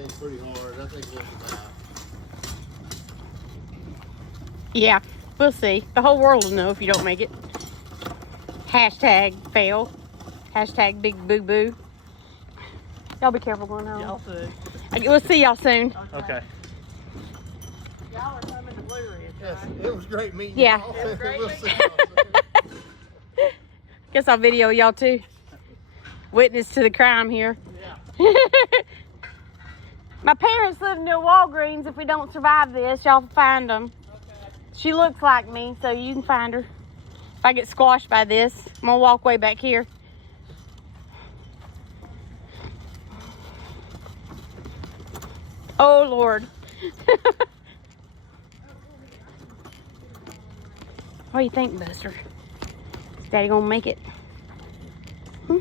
thing's pretty hard. I think we'll survive. Yeah, we'll see. The whole world will know if you don't make it. Hashtag fail. Hashtag big boo boo. Y'all be careful going home. Y'all too. We'll see y'all soon. Okay. Y'all are coming to Blue Ridge, Yes, right? it was great meeting Yeah. y'all. It was great We'll meeting see y'all soon. Guess I'll video y'all too. Witness to the crime here. Yeah. My parents live near Walgreens. If we don't survive this, y'all find them. Okay. She looks like me, so you can find her. If I get squashed by this, I'm gonna walk way back here. Oh Lord. What do you think, Buster? Is Daddy gonna make it? Hmm?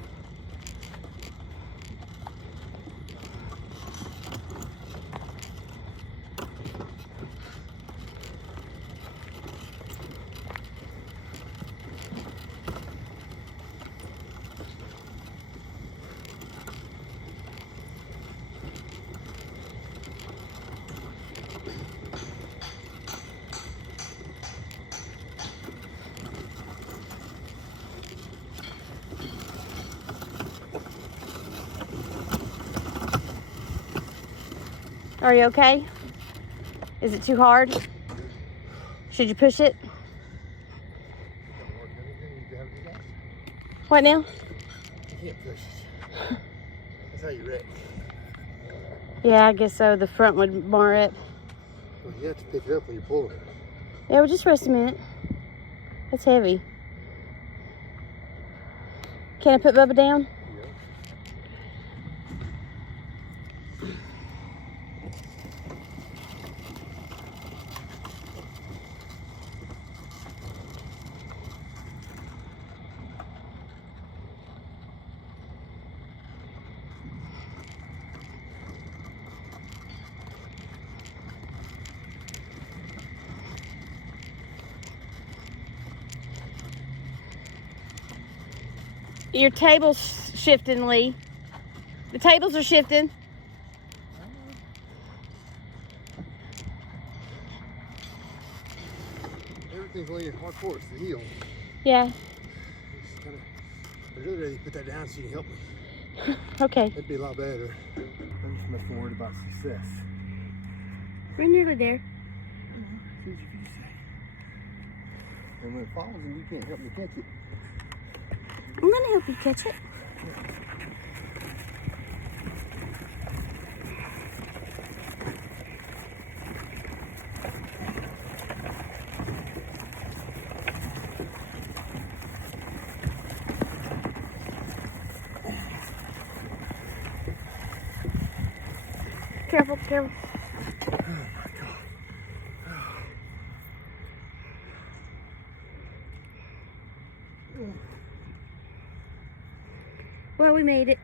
Are you okay? Is it too hard? Should you push it? What now? You can't push it. That's how you wreck. Yeah, I guess so. The front would mar it. Well, you have to pick it up when you pull it. Yeah, well, just rest a minute. That's heavy. Can I put Bubba down? Yeah. Your table's shifting, Lee. The tables are shifting. Everything's laying hardcore. It's the heel. Yeah. It's kind of. I'd really rather you put that down so you can help me. Okay. That'd be a lot better. I'm just much more worried about success. We're nearly there. See what you say. And when it falls and you can't help me catch it. I'm gonna help you catch it. Careful, careful. Oh my God. Well, we made it.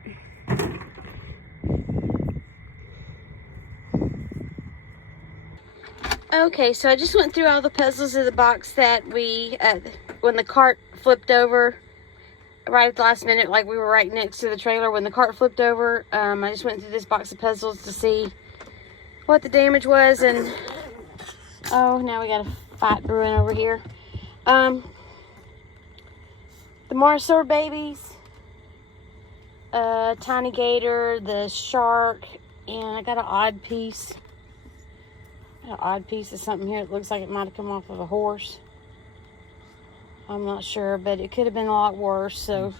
Okay, so I just went through all the puzzles in the box that we, when the cart flipped over, right at the last minute, like we were right next to the trailer, when the cart flipped over, I just went through this box of puzzles to see what the damage was, and, oh, now we got a fight brewing over here. The Morosaur babies, tiny gator, the shark, and I got an odd piece. An odd piece of something here. It looks like it might have come off of a horse. I'm not sure, but it could have been a lot worse. So,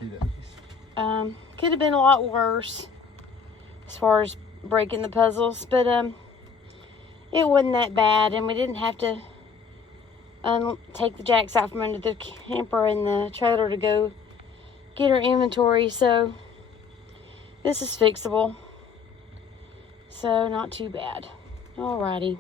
could have been a lot worse as far as breaking the puzzles, but it wasn't that bad, and we didn't have to take the jacks out from under the camper and the trailer to go get our inventory. So this is fixable, so not too bad. Alrighty.